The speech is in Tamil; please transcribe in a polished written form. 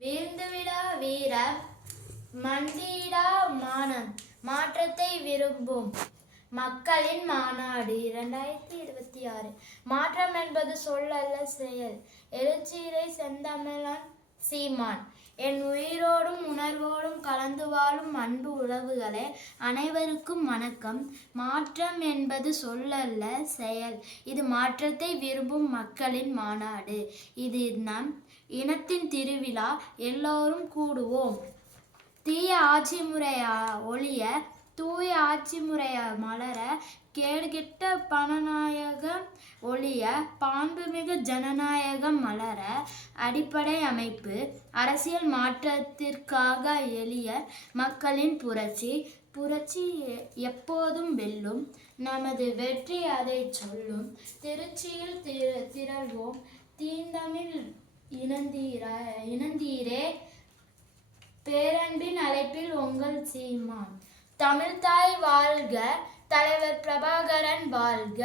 வீழ்ந்துவிடா வீரம் மண்டியிடா மானம் மாற்றத்தை விரும்பும் மக்களின் மாநாடு 2026. மாற்றம் என்பது சொல்லல்ல செயல். எழுச்சியிலை செந்தமிழன் சீமான். என் உயிரோடும் உணர்வோடும் கலந்து வாழும் அன்பு உறவுகளே, அனைவருக்கும் வணக்கம். மாற்றம் என்பது சொல்லல்ல செயல். இது மாற்றத்தை விரும்பும் மக்களின் மாநாடு. இது நம் இனத்தின் திருவிழா. எல்லோரும் கூடுவோம். தீய ஆட்சி முறையா ஒழிய தூய ஆட்சி முறையா மலர, கேடுகெட்ட பணநாயகம் ஒழிய பான்புமிகு ஜனநாயகம் மலர, அடிப்படை அமைப்பு அரசியல் மாற்றத்திற்காக எளிய மக்களின் புரட்சி எப்போதும் வெல்லும். நமது வெற்றி அதை சொல்லும். திருச்சியில் திரள்வோம். தீந்தமிழ் இனந்தீரே, பேரன்பின் அழைப்பில் உங்கள் சீமான். தமிழ்தாய் வாழ்க, தலைவர் பிரபாகரன் வாழ்க.